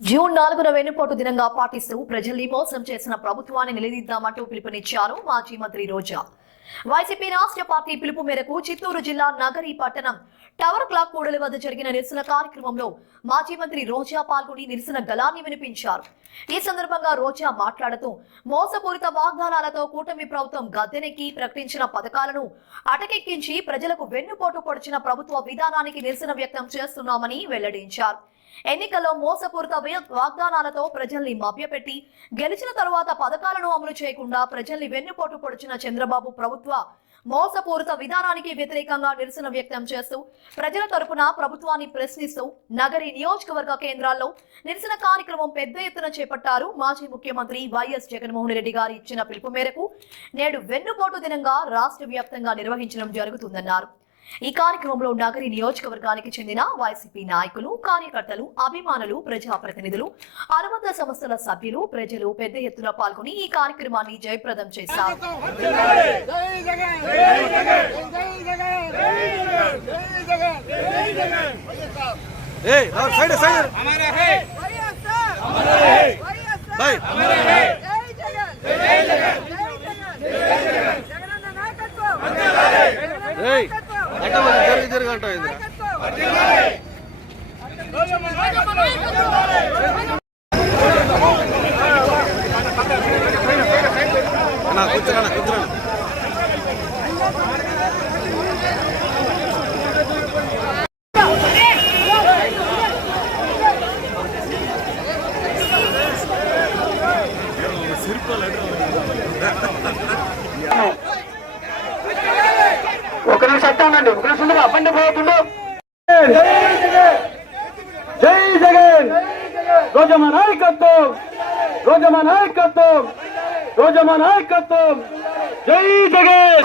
June నాలుగున వెన్నుపోటు దినంగా పాటిస్తూ ప్రజల్ని మోసం చేసిన ప్రభుత్వాన్ని నిలదీద్దామంటూ పిలుపునిచ్చారు మాజీ మంత్రి రోజా. వైసీపీ రాష్ట్ర పార్టీ పిలుపు మేరకు చిత్తూరు జిల్లా నగరి పట్టణం టవర్ క్లాక్ కూడలి వద్ద జరిగిన నిరసన కార్యక్రమంలో మాజీ మంత్రి రోజా పాల్గొని నిరసన గలాన్ని వినిపించారు. ఈ సందర్భంగా రోజా మాట్లాడుతూ మోసపూరిత వాగ్దానాలతో కూటమి ప్రభుత్వం గద్దెనెక్కి ప్రకటించిన పథకాలను అటకెక్కించి ప్రజలకు వెన్నుపోటు పొడిచిన ప్రభుత్వ విధానానికి నిరసన వ్యక్తం చేస్తున్నామని వెల్లడించారు. ఎన్నికల్లో మోసపూరిత వాగ్దానాలతో ప్రజల్ని మభ్యపెట్టి గెలిచిన తరువాత పథకాలను అమలు చేయకుండా ప్రజల్ని వెన్నుపోటు పొడిచిన చంద్రబాబు ప్రభుత్వ మోసపూరిత విధానానికి వ్యతిరేకంగా నిరసన వ్యక్తం చేస్తూ ప్రజల తరపున ప్రభుత్వాన్ని ప్రశ్నిస్తూ నగరి నియోజకవర్గ కేంద్రాల్లో నిరసన కార్యక్రమం పెద్ద ఎత్తున చేపట్టారు మాజీ ముఖ్యమంత్రి వైఎస్ జగన్మోహన్ రెడ్డి గారు ఇచ్చిన పిలుపు మేరకు నేడు వెన్నుపోటు దినంగా రాష్ట్ర వ్యాప్తంగా నిర్వహించడం జరుగుతుందన్నారు. ఈ కార్యక్రమంలో నగరి నియోజకవర్గానికి చెందిన వైసీపీ నాయకులు కార్యకర్తలు అభిమానులు ప్రజాప్రతినిధులు అనుబంధ సంస్థల సభ్యులు ప్రజలు పెద్ద ఎత్తున పాల్గొని ఈ కార్యక్రమాన్ని జయప్రదం చేశారు. జై కూర్చురా కూర్చురా சிரிப்பா నిమిషం అట్ట ఉండండి ఒక నిమిషం ఉండగా పోతుండు. జై జగన్. రోజమ నాయకత్వం. రోజమ నాయకత్వం. రోజమ నాయకత్వం. జై జగన్.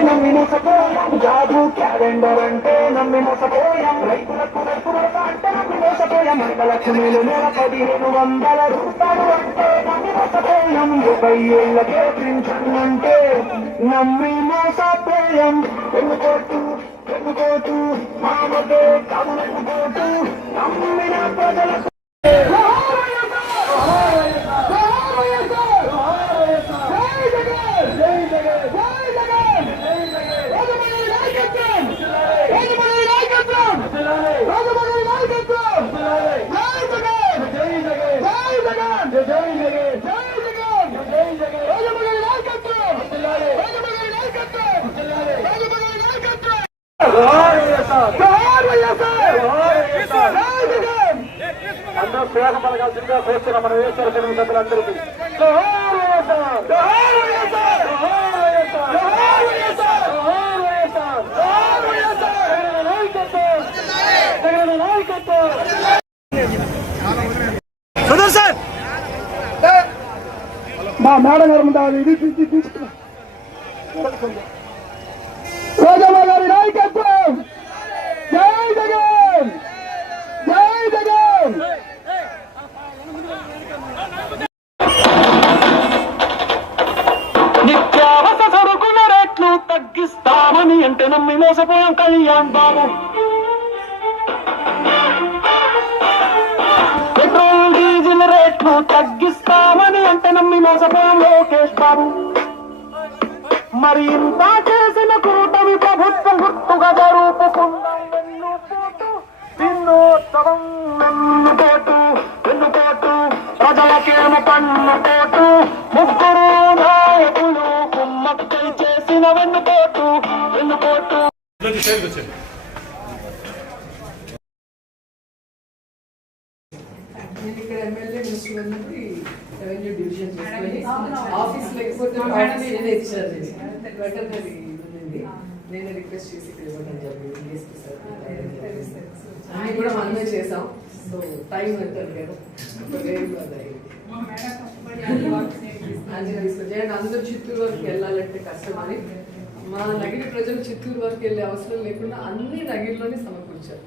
నమ్మి మోసపోయాం. జాబు క్యాలెండర్ అంటే నమ్మి మోసపోయాం రైతులకు రైతు అంటే నమ్మి మోసపోయాం నెల పదిహేను వందల రూపాయలు అంటే నమ్మి మోసపోయాం ముప్పై ఏళ్ళకే పింఛన్ అంటే నమ్మి మోసపోయాం ఎన్నుకోటు ఎన్నుకోటు మామకే కవులెన్నుకోటు నమ్మిన ప్రజలకు శ్రేయస్ పలకాల్సిందిగా కోరుతున్న మన వేశ్వర కుటుంబ సభ్యులందరికీ మా మేడగారు ఇది నాయకత్వం! జై జగన్! నమ్మి మోసపోయాం కళ్యాణ్ బాబు? పెట్రోల్ డీజిల్ రేట్లు తగ్గిస్తామని అంటే నమ్మి మోసపోయాం లోకేష్ బాబు. మరి ఇంత చేసిన కూటమి ప్రభుత్వం గుర్తుగా జరుపుకుందాం వెన్నుపోటు దిన్నోత్సవం వెన్నుపోటు వెన్నుపోటు ప్రజలకేమో పన్నుపోటు ముగ్గురు నేను ఇక్కడ ఎమ్మెల్యే మినిస్టర్ ఈ రెవెన్యూ డివిజన్ చేసుకొని ఆఫీస్ లేకపోతే ఆఫీస్ నేనే ఇచ్చారు వెటర్నరీ ఉంది నేను రిక్వెస్ట్ చేసి ఇక్కడ ఇవ్వడం జరిగింది డిఎస్పీ సార్ అన్ని కూడా మనమే చేసాం సో టైం పెట్టారు కదా ఆంజనేయ తీసుకొచ్చారు అందరూ చిత్తూరు వరకు వెళ్ళాలంటే కష్టమని మా నగిరి ప్రజలు చిత్తూరు వరకు వెళ్ళే అవసరం లేకుండా అన్ని నగిరిలోనే సమకూర్చారు.